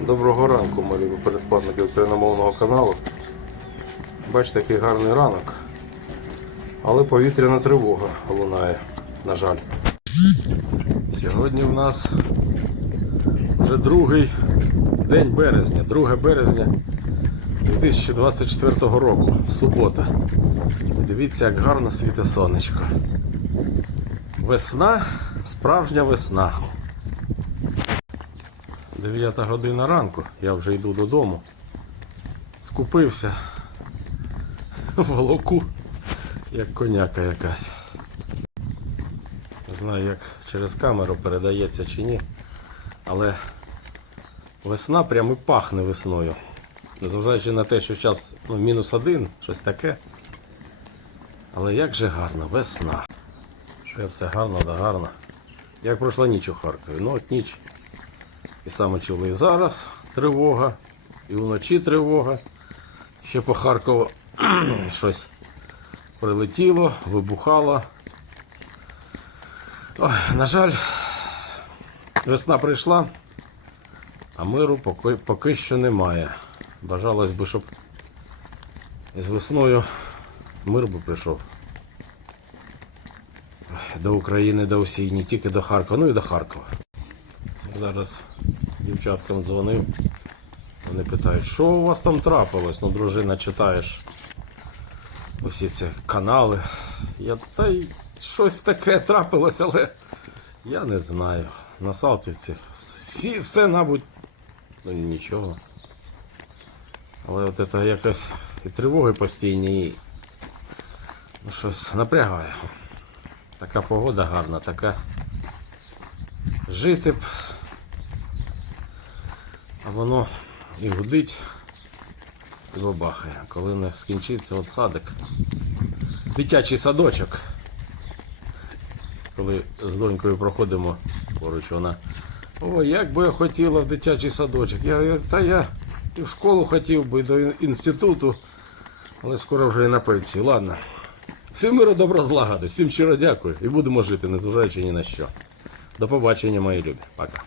Доброго ранку, мої любі передплатники україномовного каналу. Бачите, який гарний ранок. Але повітряна тривога лунає, на жаль. Сьогодні в нас вже другий день березня, 2 березня 2024 року, субота. Дивіться, як гарно світе сонечко. Весна, справжня весна. 9 година ранку, я вже йду додому. Скупився волоку, як коняка якась. Не знаю, як через камеру передається чи ні. Але весна прямо пахне весною. Незважаючи на те, що зараз ну, мінус один, щось таке. Але як же гарно, весна. Що все гарно да гарно. Як пройшла ніч у Харкові. Ну от ніч. І саме чули і зараз тривога, і вночі тривога. Ще по Харкову щось прилетіло, вибухало. Ой, на жаль, весна прийшла, а миру поки, поки що немає. Бажалось би, щоб з весною мир би прийшов. До України, до усій, не тільки до Харкова, ну і до Харкова. Зараз дівчаткам дзвонив. Вони питають, що у вас там трапилось? Ну, дружина, читаєш усі ці канали. Я та й щось таке трапилось, але я не знаю. На Салтівці всі, все, мабуть, ну нічого. Але от це якось і тривоги постійні, і ну, щось напрягає. Така погода гарна, така. Жити б. А воно і гудить, і бабахає. Коли не скінчиться от садик. Дитячий садочок. Коли з донькою проходимо поруч, вона. Ой, як би я хотіла в дитячий садочок. Я говорю, та я і в школу хотів би, і до інституту, але скоро вже і на пенсії. Ладно. Всім миру добра злагоди, всім щиро дякую і будемо жити, незважаючи ні на що. До побачення, мої любі. Пока.